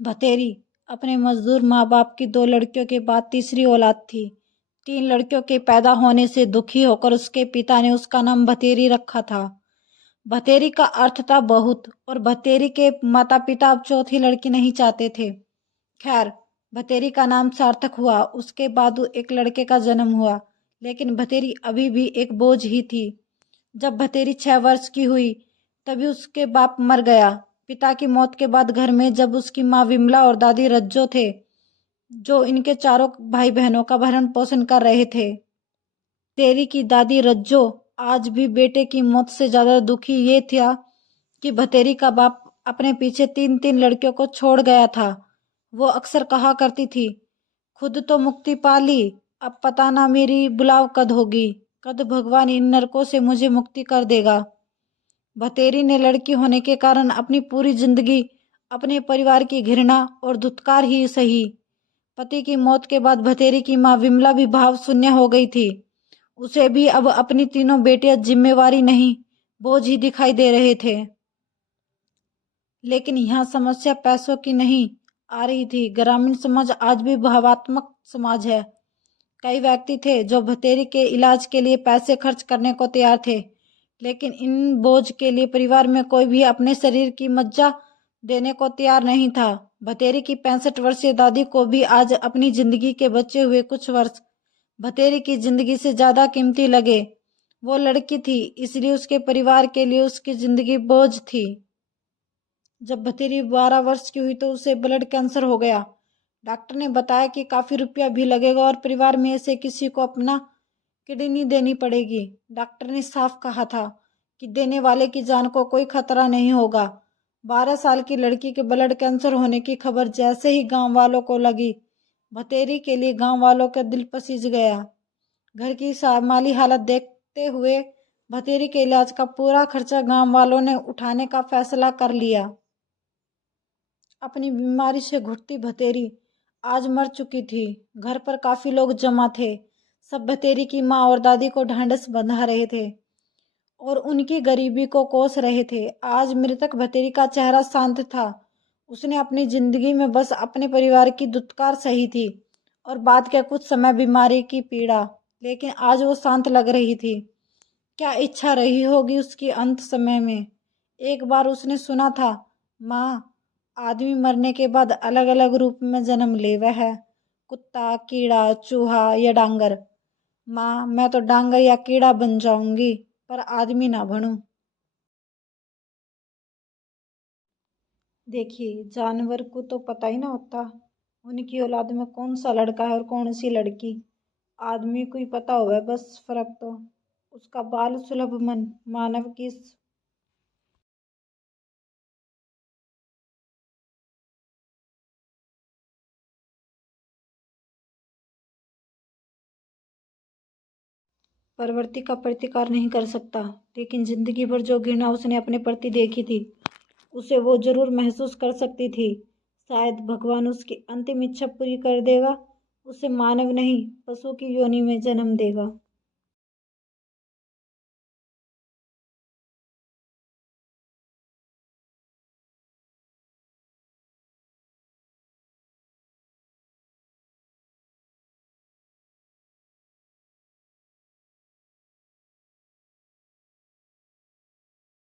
भतेरी अपने मजदूर माँ बाप की 2 लड़कियों के बाद तीसरी औलाद थी। 3 लड़कियों के पैदा होने से दुखी होकर उसके पिता ने उसका नाम भतेरी रखा था। भतेरी का अर्थ था बहुत, और भतेरी के माता पिता अब चौथी लड़की नहीं चाहते थे। खैर, भतेरी का नाम सार्थक हुआ। उसके बाद एक लड़के का जन्म हुआ, लेकिन भतेरी अभी भी एक बोझ ही थी। जब भतेरी 6 वर्ष की हुई तभी उसके बाप मर गया। पिता की मौत के बाद घर में जब उसकी माँ विमला और दादी रज्जो थे, जो इनके चारों भाई बहनों का भरण पोषण कर रहे थे। तेरी की दादी रज्जो आज भी बेटे की मौत से ज्यादा दुखी ये था कि भतेरी का बाप अपने पीछे 3-3 लड़कियों को छोड़ गया था। वो अक्सर कहा करती थी, खुद तो मुक्ति पा ली, अब पता ना मेरी बुलाव कद होगी, कद भगवान इन नरकों से मुझे मुक्ति कर देगा। भतेरी ने लड़की होने के कारण अपनी पूरी जिंदगी अपने परिवार की घृणा और धुतकार ही सही। पति की मौत के बाद भतेरी की माँ विमला भी भाव शून्य हो गई थी। उसे भी अब अपनी तीनों बेटियां जिम्मेवारी नहीं, बोझ ही दिखाई दे रहे थे। लेकिन यहाँ समस्या पैसों की नहीं आ रही थी। ग्रामीण समाज आज भी भावात्मक समाज है। कई व्यक्ति थे जो भतेरी के इलाज के लिए पैसे खर्च करने को तैयार थे, लेकिन इन बोझ के लिए परिवार में कोई भी अपने शरीर की मज्जा देने को तैयार नहीं था। भतेरी की 65 वर्षीय दादी को भी आज अपनी जिंदगी के बचे हुए कुछ वर्ष भतेरी की जिंदगी से ज्यादा कीमती लगे। वो लड़की थी, इसलिए उसके परिवार के लिए उसकी जिंदगी बोझ थी। जब भतेरी 12 वर्ष की हुई तो उसे ब्लड कैंसर हो गया। डॉक्टर ने बताया कि काफी रुपया भी लगेगा और परिवार में से किसी को अपना किडनी देनी पड़ेगी। डॉक्टर ने साफ कहा था कि देने वाले की जान को कोई खतरा नहीं होगा। 12 साल की लड़की के ब्लड कैंसर होने की खबर जैसे ही गांव वालों को लगी, भतेरी के लिए गांव वालों का दिल पसीज गया। घर की माली हालत देखते हुए भतेरी के इलाज का पूरा खर्चा गांव वालों ने उठाने का फैसला कर लिया। अपनी बीमारी से घुटती भतेरी आज मर चुकी थी। घर पर काफी लोग जमा थे। सब भतेरी की माँ और दादी को ढांढस बंधा रहे थे और उनकी गरीबी को कोस रहे थे। आज मृतक भतेरी का चेहरा शांत था। उसने अपनी जिंदगी में बस अपने परिवार की दुत्कार सही थी और बाद के कुछ समय बीमारी की पीड़ा, लेकिन आज वो शांत लग रही थी। क्या इच्छा रही होगी उसकी अंत समय में। एक बार उसने सुना था, माँ, आदमी मरने के बाद अलग अलग रूप में जन्म लेवा है, कुत्ता, कीड़ा, चूहा या डांगर। माँ, मैं तो डांगर या कीड़ा बन जाऊंगी, पर आदमी ना बनूं। देखिए, जानवर को तो पता ही ना होता उनकी औलाद में कौन सा लड़का है और कौन सी लड़की। आदमी को ही पता होगा बस फर्क तो। उसका बाल सुलभ मन मानव की प्रवृत्ति का प्रतिकार नहीं कर सकता, लेकिन जिंदगी भर जो घृणा उसने अपने प्रति देखी थी, उसे वो जरूर महसूस कर सकती थी। शायद भगवान उसकी अंतिम इच्छा पूरी कर देगा, उसे मानव नहीं पशु की योनि में जन्म देगा।